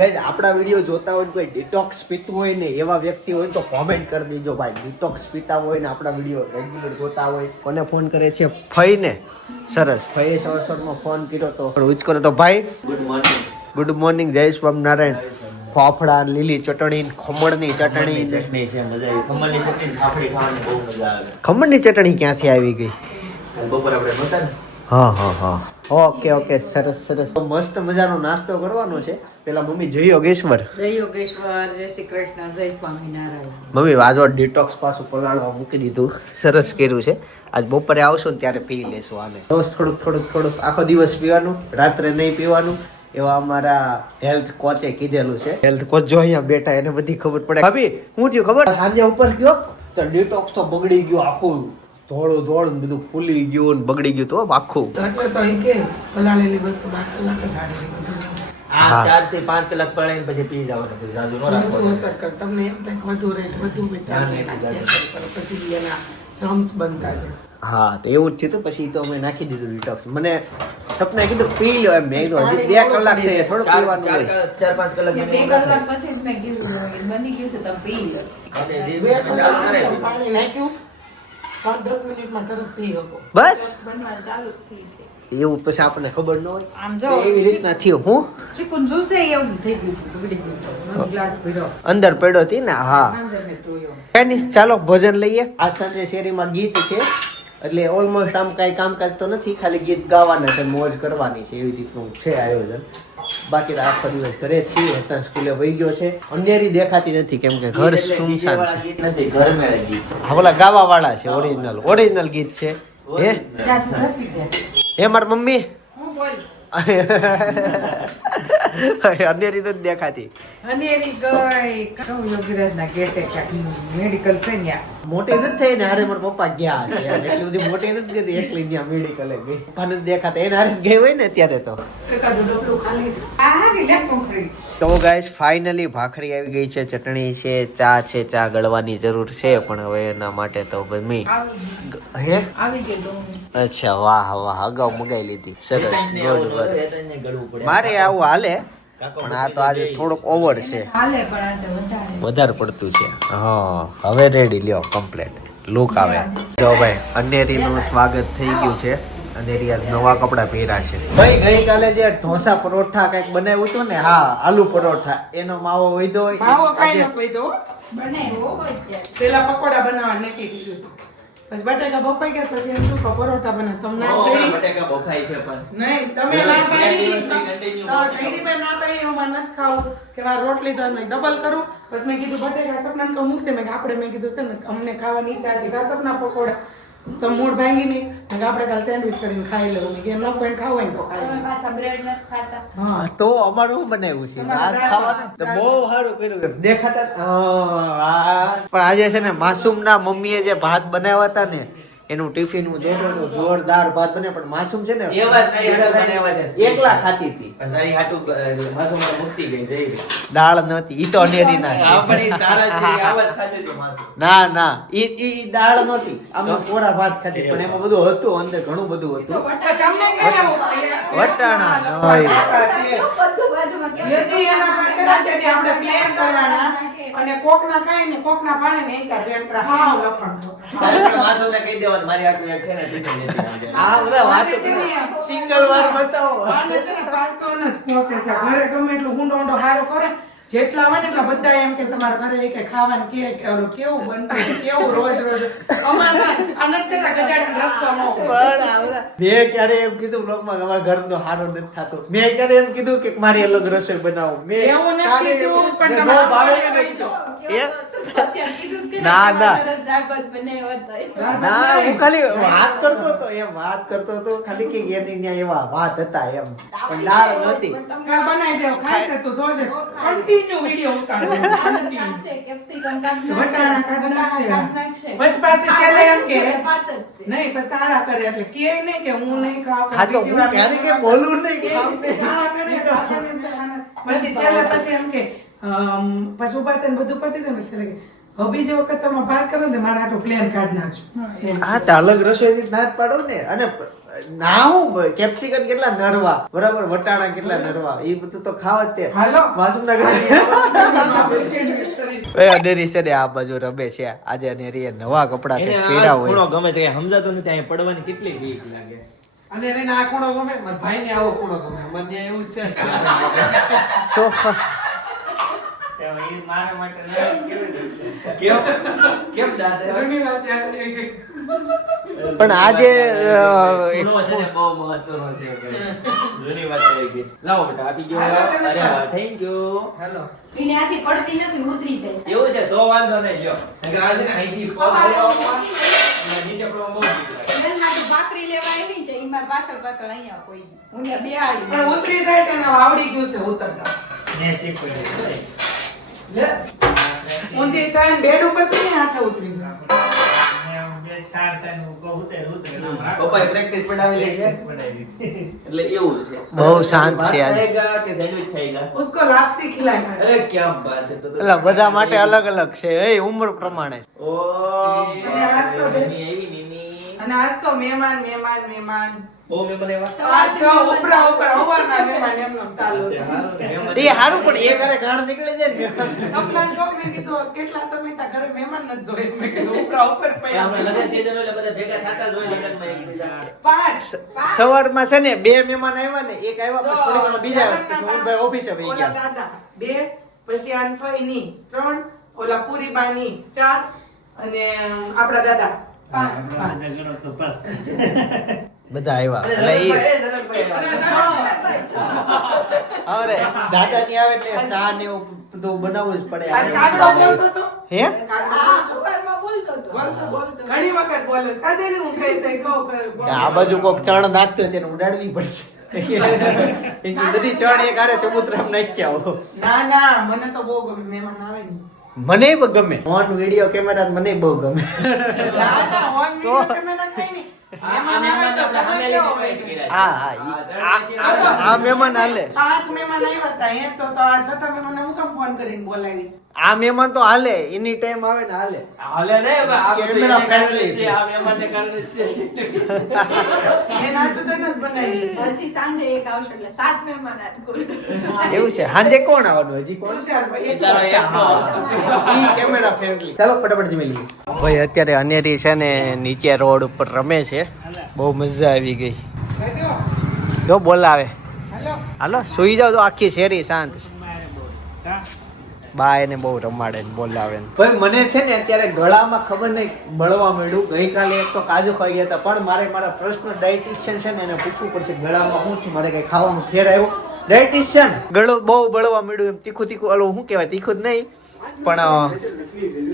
Guys આપણા video જોતા હોય કોઈ ડિટોક્સ પીતું હોય ને એવા વ્યક્તિ હોય તો કોમેન્ટ કરી દેજો ભાઈ. ડિટોક્સ પીતા હોય ને આપણા વિડીયો રેગ્યુલર જોતા હોય. કોને ફોન કરે છે? ફઈને. સરસ, ફઈએ સવારમાં ફોન કર્યો તો ઉચકો તો ભાઈ ગુડ મોર્નિંગ. ગુડ મોર્નિંગ, જય સ્વામિનારાયણ. ફાફડા, લીલી ચટણી, ખમણની ચટણી. ચટણી છે, મજા આવી. ખમણની ચટણી ફાફડી ખાવાની બહુ મજા આવે. ખમણની ચટણી ક્યાંથી આવી ગઈ? બપોર આપણે નહોતા ને. હા. ઓકે, સરસ. તો મસ્ત મજાનો નાસ્તો કરવાનો છે. પેલા મમ્મી જય યોગેશ્વર. જય યોગેશ્વર, જય શ્રી કૃષ્ણ, જય સ્વામિનારાયણ. મમ્મી આજો ડિટોક્સ પાછું પલાળવા મૂકી દીધું. સરસ કર્યું છે. આજ બપોરે આવશો ને ત્યારે પી લેશું આને. રોજ થોડુંક આખો દિવસ પીવાનું, રાત્રે નહીં પીવાનું. એવા અમારા હેલ્થ કોચે કીધેલું છે. હેલ્થ કોચ જો અહીંયા બેઠા, એને બધી ખબર પડે. ભાભી શું થયું ખબર? સાંજે ઉપર ગયો તો ડિટોક્સ તો બગડી ગયું આખું. ધોળું બધું ફૂલી ગયું ને બગડી ગયું તો આખું. એટલે તો એ કે પલાળેલી વસ્તુ 12 કલાક જ સારી રીતે. આ 4 થી 5 કલાક પલાળીને પછી પી જવાનું. પછી જાજુ ન રાખવાનું. તમને એમ થાય વધુ રહે વધુ પછી એના જમ્સ બનતા છે. હા, તો એવું જ થયું. પછી તો અમે નાખી દીધું ડિટોક્સ. મને સપને કીધું પી લો એમ. મેં કીધું હજી 2 કલાક થઈ, થોડું પીવાનું હોય. 4-5 કલાક 2 કલાક પછી જ મેં કીધું બની ગયું છે તમે પી લો. અને 2 કલાક પાણી નાખ્યું 5-10 મિનિટમાં તરત પી શકો. બસ બનવાનું ચાલુ જ થઈ છે. એવું પછી આપણને ખબર ન હોય. આમ જો એવી રીતના થયું. હું શીખું જોશે એવું થઈ ગયું છે, બગડી ગયું છે. મને ગ્લાસ ભર્યો અંદર પડ્યો હતી ને. હા, સાંજે મેં ધોયો. કઈ નહીં, ચાલો ભોજન લઈએ. આ સાંજે શેરીમાં ગીત છે એટલે ઓલમોસ્ટ આમ કઈ કામકાજ તો નથી, ખાલી ગીત ગાવાના છે, મોજ કરવાની છે, એવી રીતનું છે આયોજન. બાકી તો આખો દિવસ ઘરે છીએ. અત્યારે સ્કૂલે વહી ગયો છે. અંધેરી દેખાતી નથી કેમ કે ઘર સુનસાન છે. ગીત નથી, ઘર મેળે ગીત. હા, બોલા ગાવા વાળા છે. ઓરિજિનલ ગીત છે. હે જાત ધરતી દે. હે મારી મમ્મી હું બોલ અંધેરી તો જ દેખાતી. અનેરી ગઈ કહું યોગીરાજના ગેટે કાંઈક મેડિકલ છે ન્યા. મોટી નથી થઈ ને. હારે મારા પપ્પા ગયા છે. એટલી બધી મોટી નથી ગઈ. એકલી ત્યાં મેડિકલે ગઈ. પપ્પા નથી દેખાતા. એને હારે ગઈ હોય ને ત્યારે તો. એકાદું ડબલું ખાલી છે. આ કે લે કોંકરી. તો ગાઈસ ફાઇનલી ભાખરી આવી ગઈ છે, ચટણી છે, ચા છે. ચા ગળવાની જરૂર છે પણ હવે એના માટે તો મમ્મી હે આવી ગઈ દઉં. અચ્છા, વાહ અગાઉ મગાઈ લીધી. સરસ, ગુડ. એને ગળવું પડે. મારે આવું હાલે પણ આ તો આજે થોડુંક ઓવર છે, હાલે પણ આજે વધારે વધારે પડતું છે. હા, હવે રેડી લ્યો, કમ્પ્લીટ લુક આવે. જો ભાઈ અંધેરીનું સ્વાગત થઈ ગયું છે. અંધેરી આજ નવા કપડા પહેર્યા છે. ભાઈ ગઈકાલે જે ઢોસા પરોઠા કઈક બનાવ્યું હતું ને, હા આલુ પરોઠા, એનો માવો વૈધો માવો કાઈ ન કોઈ દો. બનાવ્યો હોય ત્યારે. પેલા પકોડા બનાવવા નક્કી કીધું. પછી બટાકા બફાઈ ગયા પછી એમ શું પરોઠા બને તમને ના બહુ કરી બટેકા બફાય છે પણ નહીં તમે ના પાડી continue તો થઈની બે ના પાડી એવું મને નથી ખાવું કે મારે રોટલી જો મેં ડબલ કરું. પછી મેં કીધું બટેકા સપના તો મૂકતે મેં આપણે મેં કીધું છે ને અમને ખાવાની ઈચ્છા હતી કા સપના પકોડા તો મૂળ ભાંગી નહીં મેં આપણે કાલ સેન્ડવિચ કરીને ખાઈ લેવું મેં કે નો કોઈ ખાવું હોય ને તો ખાઈ તમે પાછા બ્રેડ નથી ખાતા. હા તો અમારું શું બનાવ્યું છે ભાત ખાવાનું તો બહુ સારું કર્યું. દેખાતા પણ આજે છે ને માસૂમ ના મમ્મીએ જે ભાત બનાવ્યા હતા ને એનું ટિફિન હું જોતો હતો, જોરદાર ભાત બને. પણ માસૂમ છે ને એવા જ તારી હાટુ બનાવ્યા છે. એકલા ખાતી હતી. પણ તારી હાટુ માસુમાં મુક્તિ ગઈ જઈ. દાળ નહોતી. ઈ તો અનેરી ના આ પણ છે. ઈ તારા જેવી આવાજ ખાતી હતી માસુ. ના ઈ દાળ નહોતી. આમ કોરા ભાત ખાતી પણ એમાં બધું હતું, અંદર ઘણું બધું હતું. તમને કયા વટાણા નોય. બધું બાજુમાં કેમ જેથી એના પર કરાતે આપણે પ્લાન કરવાના અને કોકના ખાય ને કોકના પાણી ને એકા બેન કરા હા લખણ તારે પણ માસુને કહી દેવાનું મારી હાટુ એક છે ને ટિફિન લેતી આવજે. આ બધા વાતો સિંગલ વાર બતાવો. આને છે ને પાટકોન જ પહોંચે છે. ઘરે ગમે એટલું ઊંડો હારો કરે જેટલા હોય ને એટલા બધા એમ કે તમારા ઘરે કે ખાવાનું કે ઓલું કેવું બનતું કેવું રોજ અમારા આ નથી થતા ગજાડ રસ્તો નો મેં ક્યારે એમ કીધું બ્લોગમાં અમારા ઘરનો હારો નથી થતો. મેં ક્યારે એમ કીધું કે મારી અલગ રસોઈ બનાવો. મેં એવું નથી કીધું પણ નો તમારા ભાવે ઘરે ને કીધું. અત્યારે કીધું કે ના. સરસ દાળ ભાત બનાવ્યા હતા. ના, હું ખાલી વાત કરતો હતો એમ વાત કરતો હતો ખાલી કે એની ત્યાં એવા વાત હતા એમ પણ દાળ નહોતી. કાલ બનાવી દેવ ખાય છે તું જોજે કન્ટિન્યુ વિડિયો ઉતારજે કાઢશે, કેપ્સિકમ કાઢ નાખશે, વટાણા કાઢ નાખશે. કાઢ નાખશે. પછી પાસે છેલ્લે એમ કે ભાત જ તે. નહીં પછી સાળા કરે એટલે કે નહીં કે હું નહીં ખાવ હા તો હું ક્યારે કે બોલું નહીં ખાવ નહીં. સાળા કરે તો આપણને એમ થાય આને. પછી છેલ્લે પછી એમ કે પછી ઉભા થઈને બધું પતી જાય પછી છેલ્લે કે, હવે બીજી વખત તમે વાત કરો ને મારા આટલું પ્લેન કાઢ નાખજો એમ. હા તો અલગ રસોઈની જ ના જ પાડો ને. અને ના હું કેપ્સિકમ કેટલા નરવા બરાબર, વટાણા કેટલા નરવા, એ બધું તો ખાવ જ તે. હાલો. માસુમના ઘરે એ અનેરી છે ને આ બાજુ રમે છે આજે. અનેરી નવા કપડા એને આ પહેર્યા હોય. ખૂણો ગમે છે કે સમજાતું નથી, અહીંયા પડવાની કેટલી બીક લાગે. અને એને આ ખૂણો ગમે, મારા ભાઈને આવો ખૂણો ગમે, મને એવું જ છે. સોફા કેમ દાદા ઘણી વાત યાદ આવી ગઈ. પણ આજે ખૂણો છે ને બહુ મહત્વનો છે ભાઈ. જૂની વાત આવી ગઈ. લાવો બેટા આપી ગયો. અરે થેન્ક યુ. હેલો. એને આથી પડતી નથી, ઉતરી જાય. એવું છે તો વાંધો નહીં લ્યો. નકર આ છે ને અહીંથી પગ લેવામાં અને નીચે પડવામાં બહુ બીક લાગે. વેલમાંથી ભાખરી લેવા આવી છે, ઈ માર પાછળ પાછળ અહીંયા કોઈ નહીં. હું ત્યાં બેહાડી પણ ઉતરી જાય તો એને આવડી ગયું છે ઉતરતા. ને શીખવાડ્યું. લે. ઊંધી થાય ને બેડ ઉપર થી હાથે ઉતરી જાય. પપ્પાએ પ્રેક્ટિસ પડાવી લે છે એટલે એવું છે. બહુ શાંત છે આજે. ખાएगा કે સેન્ડવિચ ખાएगा? उसको लापसी खिलाए. અરે क्या बात है. तो એટલે બધા માટે અલગ અલગ છે એ ઉંમર પ્રમાણે. ઓ અને આજ તો નીની આવી નીની. અને આજ તો મહેમાન મહેમાન મહેમાન બહુ મહેમાન આવ્યા. આ જો ઉપરા ઉપર હવારના મહેમાન એમ નામ ચાલુ તે હારું ને મહેમાન. એ હારું પણ એ ઘરે ગાણ નીકળી જાય ને. સપનાને જો મેં કીધું કેટલા સમયથી ઘરે મહેમાન નથી જોયા. મેં કીધું ઉપરા ઉપર આપણે પડ્યા. લગન season હોય એટલે બધા ભેગા થતા જ હોય લગનમાં એકબીજા. પાંચ. સવારમાં છે ને 2 મહેમાન આવ્યા ને, એક આવ્યા જો, પછી થોડી વાર બીજા લગ્નના પછી હું ભાઈ ઓફિસે વહી ઓલા ગયા. દાદા 2, પછી આનફઈની 3, ઓલા પૂરીબાની 4 અને આપણા દાદા 5. બધા આવ્યા અને એટલે ઝલકભાઈ, ઈ ઝલકભાઈ આવ્યા. અરે દાદા ની આવે એટલે ચા ને એવું બધું બનાવવું જ પડે. આજ કાગડો બોલતો તો. હે કાગડો સવારમાં બોલતો હતો. બોલતો. ઘણી વખત બોલે. આજે હું કઈ તઈ કહું કરે. આ બાજુ કોક ચણ નાખતો હોય તેને ઉડાડવી પડશે. એની બધી ચણ એક હારે ચબૂતરામ નાખ્યા હો. ના ના મને તો બહુ ગમે મહેમાન આવે ને. મને પણ ગમે ઓન વિડિયો કેમેરા મને બહુ ગમે. ના ના ઓન વિડિયો કેમેરા કઈ નહીં. મહેમાન આવે તો સમય કેવો હોય. આ મહેમાન હાલે. 5 મહેમાન આવ્યા હતા એ તો આ છઠ્ઠા મહેમાનને હું કેમ ફોન કરીને બોલાવી. આ મહેમાન તો હાલે એની ટાઈમ આવે ને હાલે. હાલે ને આ કેમેરા friendly છે. આ મહેમાનને કારણે છે. એના હાટુ તો એને જ બનાવી. હજી સાંજે એક આવશે એટલે 7 મહેમાન આજ કુલ. એવું છે હાંજે કોણ આવવાનું હજી કોણ? હોશિયારભાઈ એક તારો એક તો. ઈ કેમેરા ફ્રેન્ડલી. ચાલો ફટાફટ જમી લઈએ. ભાઈ અત્યારે અનેરી છે ને નીચે રોડ ઉપર રમે છે. બહુ મજા આવી ગઈ. ગયો. જો બોલાવે. હેલો. હાલો સુઈ જાવ તો આખી શેરી શાંત છે. બા એને બહુ રમાડે ને બોલાવે ને. ભાઈ મને છે ને અત્યારે ગળામાં ખબર નહીં બળવા મળ્યું. ગઈકાલે એક તો કાજુ ખાઈ ગયા હતા પણ મારે મારા પર્સનલ ડાયટિશિયન છે ને એને પૂછવું પડશે ગળામાં શું છે, મારે કઈ ખાવાનું ફેર આવ્યો. ડાયટિશિયન ગળું બહુ બળવા મળ્યું એમ તીખું તીખું ઓલું શું કહેવાય તીખું જ નહીં પણ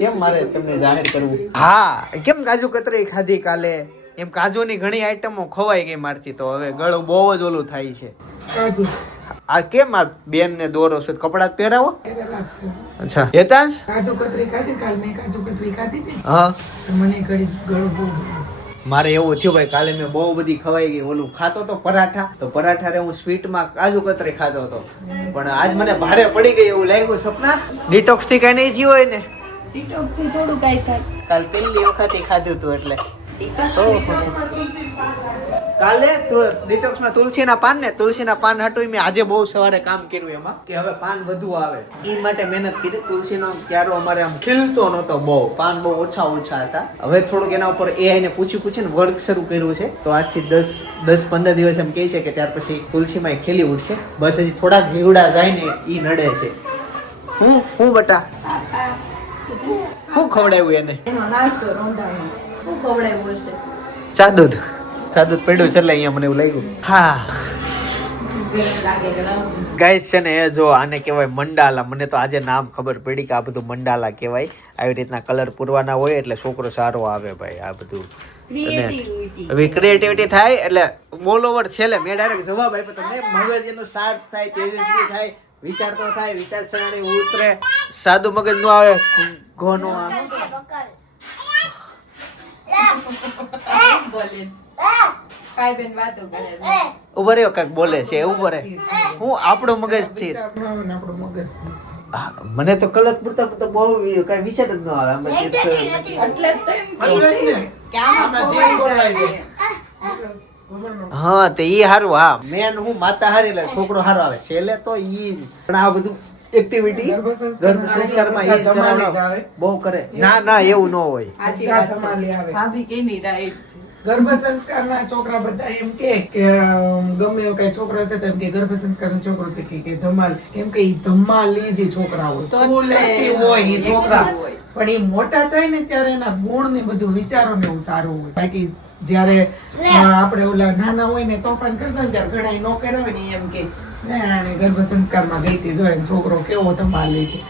કેમ મારે તમને જાહેર કરવું. હા કેમ કાજુ કતરી ખાધી કાલે એમ કાજુની ઘણી આઈટમો ખવાઈ ગઈ મારથી તો હવે ગળું બહુ જ ઓલું થાય છે. કાજુ. આ કેમ આ બેન ને દોરો છે કપડા જ પહેરાવો. કેરેલા છે. અચ્છા હેતાંશ કાજુ કતરી ખાધી કાલ મેં કાજુ કતરી ખાધી હતી હા તો મને ઘડી ગળું બહુ ગળ્યું. મારે એવું થયું ભાઈ કાલે મેં બહુ બધી ખવાઈ ગઈ. ઓલું ખાતો તો પરાઠા તો પરાઠા રે હું સ્વીટમાં કાજુ કતરી ખાતો હતો પણ આજ મને ભારે પડી ગઈ એવું લાગ્યું. સપના ડિટોક્સ થી કઈ નહીં થયું હોય ને ટીકટોક થી થોડું કાંઈ થાય. કાલ પહેલી વખત ખાધું હતું એટલે કાલે ડિટોક્સ માં તુલસીના પાન ને તુલસીના પાન હટું મેં આજે બહુ સવારે કામ કર્યું એમાં કે હવે પાન વધુ આવે એ માટે મહેનત કરી. તુલસીનો ક્યારો અમારે આમ ખીલતો નહોતો બહુ, પાન બહુ ઓછા હતા. હવે થોડુંક એના ઉપર AI ને પૂછીને વર્ક શરૂ કર્યું છે તો આજથી 10-15 દિવસ એમ કહે છે કે ત્યાર પછી તુલસીમાં ખીલી ઉઠશે. બસ હજી થોડાક જીવડા જાય ને ઈ નડે છે. હું બટા હું ખવડાવ્યું એને એનો નાસ્તો રોંધાનો શું ખવડાવ્યું હશે? ચા દૂધ પડ્યું છે એટલે અહીંયા મને એવું લાગ્યું. હા લાગે કે લાવું. ગાઈસ છે ને એ જો આને કહેવાય મંડાલા. મને તો આજે નામ ખબર પડી કે આ બધું મંડાલા કહેવાય. આવી રીતના કલર પૂરવાના હોય એટલે છોકરો સારો આવે ભાઈ. આ બધું ક્રિએટિવિટી. હવે ક્રિએટિવિટી થાય એટલે ઓલ ઓવર છેલ્લે મેં ડાયરેક્ટ જવાબ આપ્યો તમને. મગજ એનું શાર્પ થાય, તેજસ્વી થાય, વિચારતો થાય, વિચાર સરણી ઉતરે, સાદું મગજ નું આવે, ઘો નું આવે. બોલે છે. કાંઈ બેન વાતો કરે છે. ઉભો રહ્યો કાંઈક બોલે છે ઉભો રહે. હું આપણું મગજ થી આપણું મગજ. મને તો કલર પૂરતા બહુ કઈ વિચાર જ ન આવે. આમાં જે એટલે જ તો એમ કહે એટલે જ છે ને. કે આમાં આમાં જે ખોવાઈ બોલાય જાય છે. હા તે ઈ હારું. હા મેન હું માતા હારી એટલે છોકરો હારો આવે. છેલ્લે તો ઈ પણ આ બધું એક્ટિવિટી ગર્ભ સંસ્કારમાં ઈ જ કરાવડાવે. બહુ કરે. ના એવું ન હોય. સાચી વાત છે. ધમાલી આવે. ભાભી કેવી રાઈટ ગર્ભ સંસ્કારના છોકરા બધા એમ કે ગમે એવો કઈ છોકરો હશે તો એમ કે ગર્ભ સંસ્કારનો છોકરો તો કે ધમાલ, કેમ કે ઈ ધમાલી જે છોકરા હોય તો full જ active હોય ઈ active છોકરા હોય. પણ ઈ મોટા થાય ને ત્યારે એના ગુણ ને બધું વિચારો ને એવું સારું હોય. બાકી જયારે આપણે ઓલા નાના હોય ને તોફાન કરતા હોય ત્યારે ઘણા નો કર્યા હોય ને ઈ એમ કે આને ગર્ભ સંસ્કારમાં ગઈ હતી જો એમ છોકરો કેવો ધમાલી છે.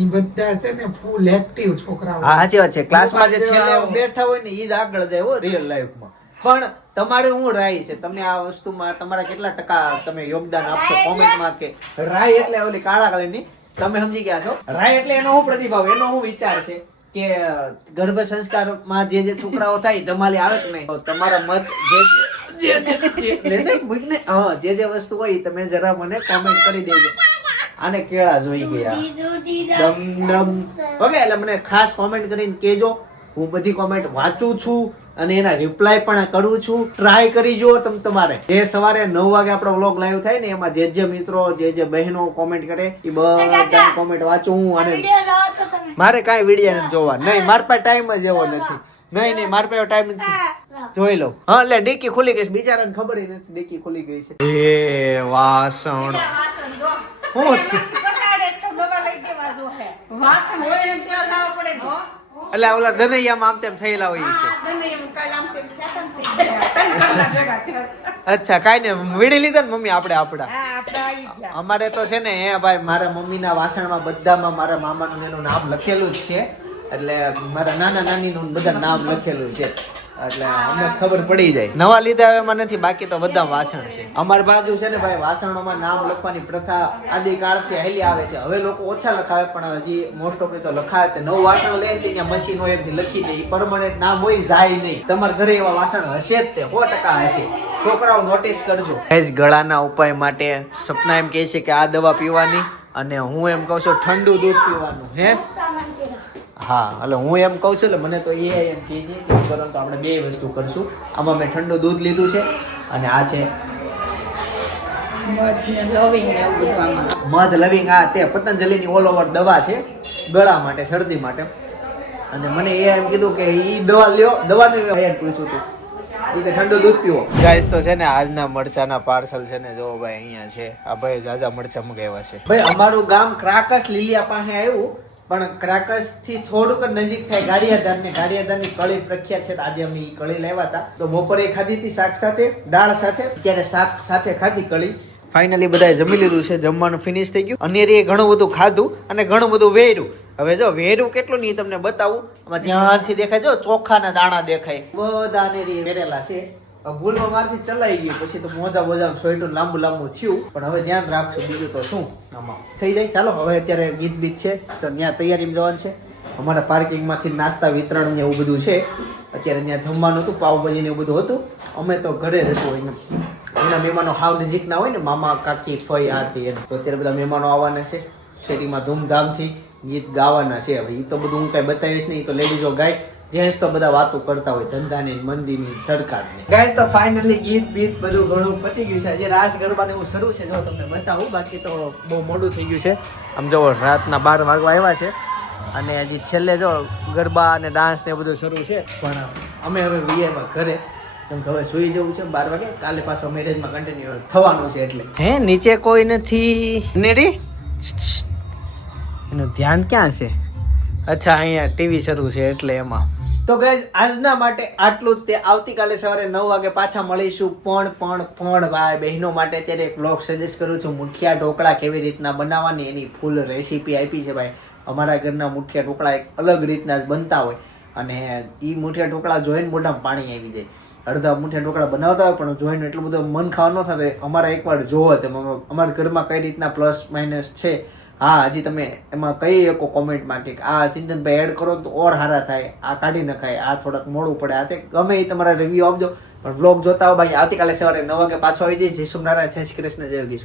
ઈ બધા છે ને ફૂલ એક્ટિવ છોકરા હા સાચી વાત છે. ક્લાસમાં જે છેલ્લે બેઠા હોય ને ઈ જ આગળ જાય હો રિયલ લાઈફમાં. પણ તમારે હું રાય છે, તમે આ વસ્તુમાં તમારા કેટલા ટકા તમે યોગદાન આપશો કોમેન્ટમાં. કે રાય એટલે ઓલી કાળા કલરની તમે સમજી ગયા છો. રાય એટલે એનો હું પ્રતિભાવ, એનો હું વિચાર છે કે ગર્ભ સંસ્કારમાં જે છોકરાઓ થાય ધમાલી આવે કે નહીં, તો તમારા મત જે વસ્તુ હોય ઈ તમે જરા મને કોમેન્ટ કરી દેજો. આને કેળા જોઈ ગયા ઓકે, એટલે મને ખાસ કોમેન્ટ કરીને કેજો. હું બધી કોમેન્ટ વાંચું છું અને એના રિપ્લાય પણ કરું છું. ટ્રાય કરી જુઓ તમારે. જે સવારે 9 વાગે આપણો વ્લોગ લાઈવ થાય ને એમાં જે મિત્રો જે બહેનો કોમેન્ટ કરે એ બધા કોમેન્ટ વાંચું હું. અને મારે કાંઈ વિડીયો નથી જોવા. નહીં, મારા પાસે ટાઈમ જ એવો નથી. નહીં મારા પાસે ટાઈમ નથી. જોઈ લઉં. હા એટલે ડીકી ખુલી ગઈ છે. બિચારાને ખબર નથી ડીકી ખુલી ગઈ છે. એ વાસણ હું વાસણ હોય ને ત્યાં લાવવા પડે ને. એટલે ઓલા દનૈયામાં આમ તેમ થયેલા હોય છે. અચ્છા કાઈ ને વીડી લીધા ને મમ્મી આપણે આપડા. અમારે તો છે ને હે ભાઈ, મારા મમ્મીના વાસણમાં બધામાં મારા મામાનું એનું નામ લખેલું જ છે. એટલે મારા નાના નાનીનું બધા નામ લખેલું છે. એટલે અમને ખબર પડી જાય. નવા લીધા એમાં નથી, બાકી તો બધા વાસણ છે. અમારી બાજુ છે ને ભાઈ વાસણોમાં નામ લખવાની પ્રથા આદિકાળથી હાલી આવે છે. હવે લોકો ઓછા લખાવે પણ હજી મોસ્ટ ઓફ તો લખાવે. નવું વાસણ લે ને ત્યાં મશીન હોય એમથી લખી દે. પરમનન્ટ નામ હોય જાય નહીં. તમારા ઘરે એવા વાસણ હશે જ તે 100% હશે. છોકરાઓ નોટિસ કરજો. ગળાના ઉપાય માટે સપના એમ કહે છે કે આ દવા પીવાની, અને હું એમ કહું છું ઠંડુ દૂધ પીવાનું. હે હા, એટલે હું એમ કહું છું. એટલે મને તો એ એમ કહે છે કે કરો તો આપણે બે વસ્તુ કરશું. આમાં મેં ઠંડુ દૂધ લીધું છે અને આ છે મધ લવિંગ. આ તે પતંજલિની ઓલ ઓવર દવા છે ગળા માટે, શરદી માટે. અને મને એ એમ કીધું કે ઈ દવા લ્યો. દવાનું એમ પૂછ્યું હતું ઈ કે ઠંડુ દૂધ પીવો. ગાઈસ તો છે ને આજના મરચાના પાર્સલ છે ને જો ભાઈ અહીંયા છે. આ ભાઈ જાજા મરચા મંગાવ્યા છે. ભાઈ અમારું ગામ ક્રાકસ લીલિયા પાસે આવ્યું, પણ ક્રાકસ થી થોડુંક નજીક થાય ગાડિયાધાર ને. ગાડિયાધારની કળી પ્રખ્યાત છે. આજે અમે કળી લાવ્યા હતા તો બપોરે ખાધી હતી શાક સાથે, દાળ સાથે. ત્યારે શાક સાથે ખાધી કળી. ફાઇનલી બધાએ જમી લીધું છે. જમવાનું ફિનિશ થઈ ગયું. અનેરીએ ઘણું બધું ખાધું અને ઘણું બધું વેર્યું. હવે જો વેર્યું કેટલું નહીં તમને બતાવું. આમાં ધ્યાનથી દેખાય, જો ચોખાના દાણા દેખાય. બધા અનેરી વેરેલા છે. ભૂલમાં મારથી ચલાઈ ગયું, પછી તો મોજા બોજા સોઈટું લાંબુ થયું. પણ હવે ધ્યાન રાખશું, બીજું તો શું આમાં થઈ જાય. ચાલો હવે અત્યારે ગીત બીત છે તો ત્યાં તૈયારીમાં જવાનું છે. અમારા પાર્કિંગમાંથી નાસ્તા વિતરણ ને એવું બધું છે. અત્યારે ત્યાં જમવાનું હતું, પાવભાજી ને એવું બધું હતું. અમે તો ઘરે જ હતું. એના મહેમાનો હાવ નજીકના હોય ને, મામા કાકી ફઈ આતી એમ. તો અત્યારે બધા મહેમાનો આવવાના છે. શેરીમાં ધૂમધામથી ગીત ગાવાના છે. હવે એ તો બધું હું કઈ બતાવીશ નહીં, તો લેડીઝો ગાય. જેન્ટ્સ તો બધા વાતો કરતા હોય ધંધાની, મંદીની, સરકારની. ગાઈસ તો ફાઇનલી ગીત બીત બધું ઘણું પતી ગયું છે. હજી રાસ ગરબાને એવું શરૂ છે, જો તમને બતાવું. બાકી તો બહુ મોડું થઈ ગયું છે. આમ જો રાતના 12 વાગવા આવ્યા છે અને હજી છેલ્લે જો ગરબા અને ડાન્સ ને બધું શરૂ છે. પણ અમે હવે વીઆઈમાં ઘરે, કેમ કે હવે સુઈ જવું છે 12 વાગે. કાલે પાછો મેરેજમાં કન્ટિન્યુ થવાનું છે. એટલે હે નીચે કોઈ નથી નેડી, એનું ધ્યાન ક્યાં છે? અચ્છા અહીંયા ટીવી શરૂ છે એટલે એમાં. તો ગાઈઝ આજના માટે આટલું જ. તે આવતીકાલે સવારે 9 વાગે પાછા મળીશું. પણ ભાઈ બહેનો માટે અત્યારે એક વ્લોગ સજેસ્ટ કરું છું. મુઠિયા ઢોકળા કેવી રીતના બનાવવાની એની ફૂલ રેસીપી આપી છે ભાઈ. અમારા ઘરના મુઠિયા ઢોકળા એક અલગ રીતના જ બનતા હોય અને એ મુઠિયા ઢોકળા જોઈને મોઢામાં પાણી આવી જાય. અડધા મુઠિયા ઢોકળા બનાવતા હોય પણ જોઈને એટલું બધું મન ખાવા ન થતું. અમારા એકવાર જોવો તમે અમારા ઘરમાં કઈ રીતના પ્લસ માઇનસ છે. હા હજી તમે એમાં કહી શકો કોમેન્ટમાં કે આ ચિંતનભાઈ એડ કરો તો ઓર સારા થાય, આ કાઢી નખાય, આ થોડાક મોડું પડે, આ તે ગમે એ તમારા રિવ્યુ આપજો. પણ વ્લોગ જોતા હો ભાઈ. આવતીકાલે સવારે 9 વાગે પાછો આવી જઈશ. જય સોમનારાયણ, જય શ્રી કૃષ્ણ, જય યોગીશ.